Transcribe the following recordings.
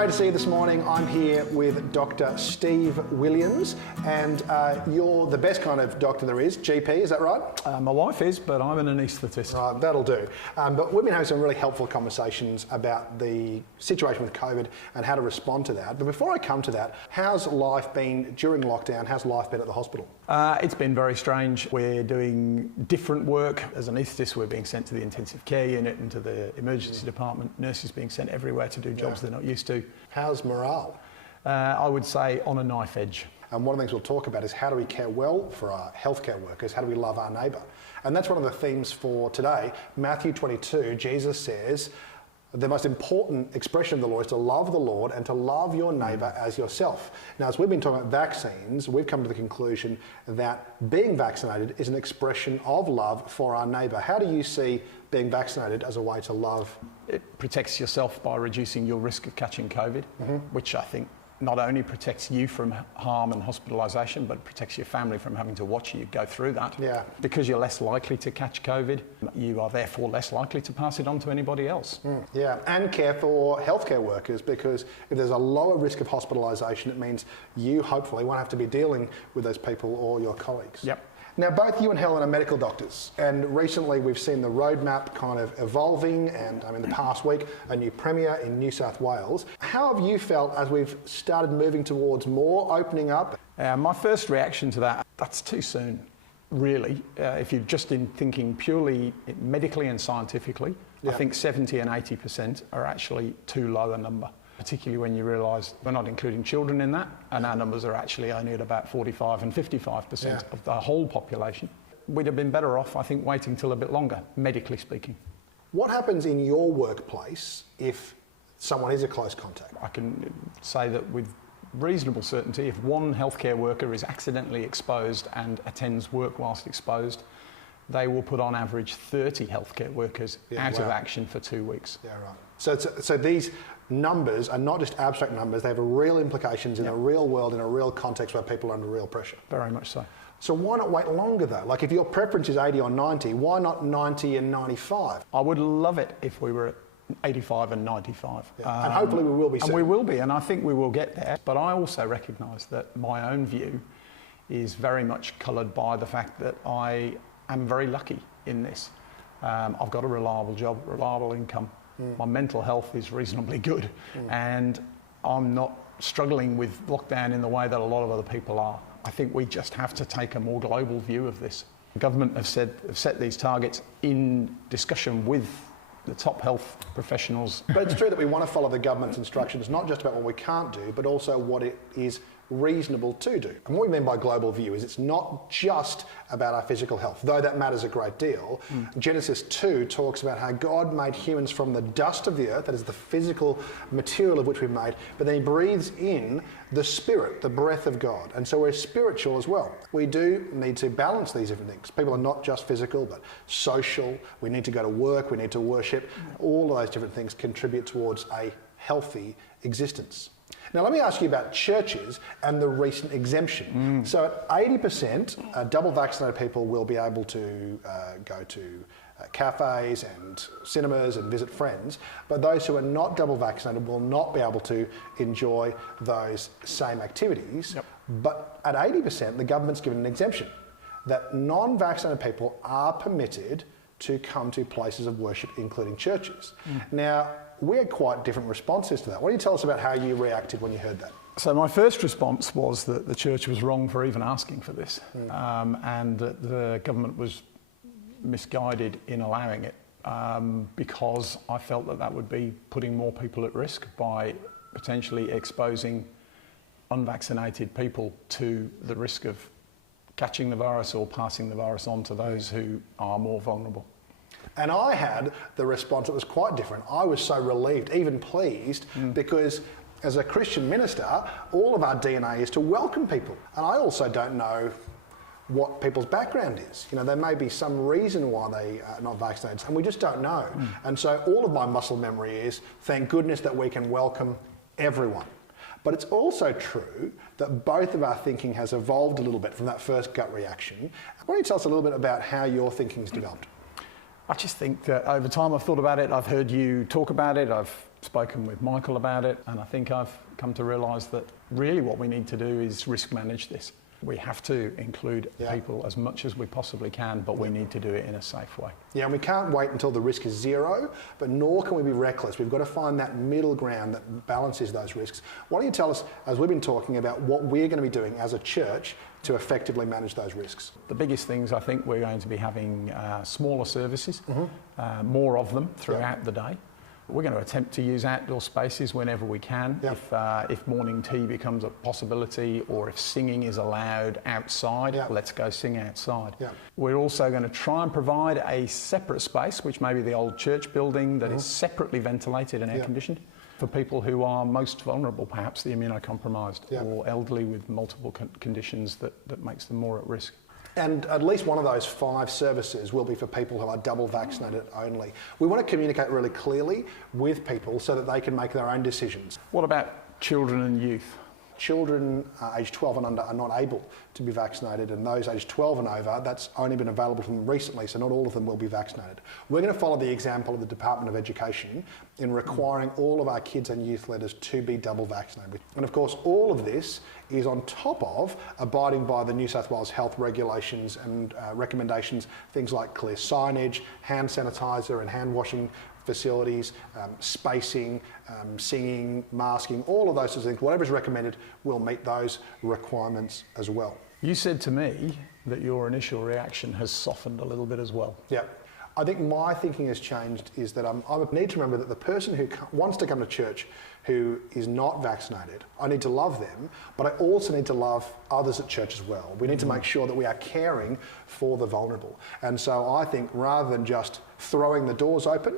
Great to see you this morning. I'm here with Dr. Steve Williams, and you're the best kind of doctor there is, GP, is that right? My wife is, but I'm an anaesthetist. Right, that'll do. But we've been having some really helpful conversations about the situation with COVID and how to respond to that. But before I come to that, how's life been during lockdown? How's life been at the hospital? It's been very strange. We're doing different work. As anaesthetists, we're being sent to the intensive care unit and to the emergency department. Nurses being sent everywhere to do jobs they're not used to. How's morale? I would say on a knife edge. And one of the things we'll talk about is how do we care well for our healthcare workers? How do we love our neighbour? And that's one of the themes for today. Matthew 22, Jesus says, the most important expression of the law is to love the Lord and to love your neighbour as yourself. Now, as we've been talking about vaccines, we've come to the conclusion that being vaccinated is an expression of love for our neighbour. How do you see being vaccinated as a way to love? It protects yourself by reducing your risk of catching COVID, which I think not only protects you from harm and hospitalisation, but it protects your family from having to watch you go through that. Yeah. Because you're less likely to catch COVID, you are therefore less likely to pass it on to anybody else. Yeah, and care for healthcare workers, because if there's a lower risk of hospitalisation, it means you hopefully won't have to be dealing with those people or your colleagues. Yep. Now, both you and Helen are medical doctors, and recently we've seen the roadmap kind of evolving, and in the past week, a new premier in New South Wales. How have you felt as we've started moving towards more opening up? My first reaction to that's too soon, really. If you're just in thinking purely medically and scientifically, I think 70 and 80% are actually too low a number, particularly when you realise we're not including children in that, and our numbers are actually only at about 45 and 55% of the whole population. We'd have been better off, I think, waiting till a bit longer, medically speaking. What happens in your workplace if someone is a close contact? I can say that with reasonable certainty, if one healthcare worker is accidentally exposed and attends work whilst exposed, they will put on average 30 healthcare workers out of action for 2 weeks. Yeah, right. So these numbers are not just abstract numbers, they have real implications in a real world, in a real context where people are under real pressure. Very much so. So why not wait longer though? Like if your preference is 80 or 90, why not 90 and 95? I would love it if we were at 85 and 95. Yeah. And hopefully we will be soon. And we will be, and I think we will get there. But I also recognise that my own view is very much coloured by the fact that I am very lucky in this. I've got a reliable job, reliable income. My mental health is reasonably good, and I'm not struggling with lockdown in the way that a lot of other people are. I think we just have to take a more global view of this. The government have set these targets in discussion with the top health professionals. But it's true that we want to follow the government's instructions, not just about what we can't do, but also what it is reasonable to do. And what we mean by global view is it's not just about our physical health, though that matters a great deal. Genesis 2 talks about how God made humans from the dust of the earth, that is the physical material of which we're made, but then he breathes in the spirit, the breath of God. And so we're spiritual as well. We do need to balance these different things. People are not just physical, but social. We need to go to work, we need to worship. All of those different things contribute towards a healthy existence. Now, let me ask you about churches and the recent exemption. So at 80%, double vaccinated people will be able to go to cafes and cinemas and visit friends, but those who are not double vaccinated will not be able to enjoy those same activities. But at 80%, the government's given an exemption that non-vaccinated people are permitted to come to places of worship, including churches. Now, we had quite different responses to that. What do you tell us about how you reacted when you heard that? So my first response was that the church was wrong for even asking for this, and that the government was misguided in allowing it, because I felt that that would be putting more people at risk by potentially exposing unvaccinated people to the risk of catching the virus or passing the virus on to those who are more vulnerable. And I had the response that was quite different. I was so relieved, even pleased, because as a Christian minister, all of our DNA is to welcome people. And I also don't know what people's background is. You know, there may be some reason why they are not vaccinated, and we just don't know. And so all of my muscle memory is, thank goodness that we can welcome everyone. But it's also true that both of our thinking has evolved a little bit from that first gut reaction. Why don't you tell us a little bit about how your thinking's developed? I just think that over time I've thought about it, I've heard you talk about it, I've spoken with Michael about it, and I think I've come to realise that really what we need to do is risk manage this. We have to include people as much as we possibly can, but we need to do it in a safe way. Yeah, and we can't wait until the risk is zero, but nor can we be reckless. We've got to find that middle ground that balances those risks. Why don't you tell us, as we've been talking about, what we're going to be doing as a church to effectively manage those risks? The biggest things, I think we're going to be having smaller services, more of them throughout the day. We're going to attempt to use outdoor spaces whenever we can. If morning tea becomes a possibility, or if singing is allowed outside, let's go sing outside. We're also going to try and provide a separate space, which may be the old church building, that is separately ventilated and air conditioned, for people who are most vulnerable, perhaps the immunocompromised or elderly with multiple conditions that makes them more at risk. And at least one of those 5 services will be for people who are double vaccinated only. We want to communicate really clearly with people so that they can make their own decisions. What about children and youth? Children aged 12 and under are not able to be vaccinated, and those aged 12 and over, that's only been available to them recently, so not all of them will be vaccinated. We're going to follow the example of the Department of Education in requiring all of our kids and youth leaders to be double vaccinated. And of course, all of this is on top of abiding by the New South Wales health regulations and recommendations, things like clear signage, hand sanitizer and hand washing facilities, spacing, singing, masking, all of those sorts of things. Whatever is recommended will meet those requirements as well. You said to me that your initial reaction has softened a little bit as well. Yeah. I think my thinking has changed is that I need to remember that the person who wants to come to church who is not vaccinated, I need to love them, but I also need to love others at church as well. We need to make sure that we are caring for the vulnerable. And so I think rather than just throwing the doors open,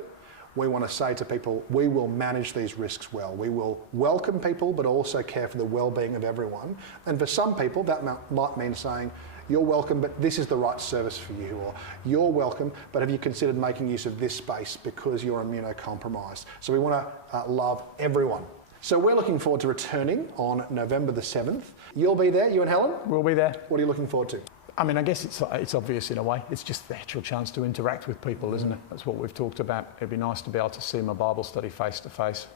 we want to say to people, we will manage these risks well. We will welcome people, but also care for the well-being of everyone. And for some people, that might mean saying, you're welcome, but this is the right service for you, or you're welcome, but have you considered making use of this space because you're immunocompromised? So we want to love everyone. So we're looking forward to returning on November the 7th. You'll be there, you and Helen? We'll be there. What are you looking forward to? I mean, I guess it's obvious in a way. It's just the actual chance to interact with people, isn't it? That's what we've talked about. It'd be nice to be able to see my Bible study face to face,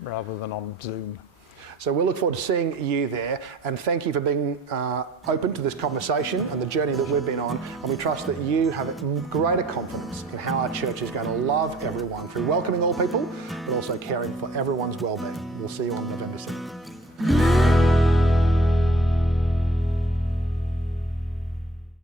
rather than on Zoom. So we'll look forward to seeing you there, and thank you for being open to this conversation and the journey that we've been on, and we trust that you have greater confidence in how our church is going to love everyone through welcoming all people, but also caring for everyone's well-being. We'll see you on November 7th.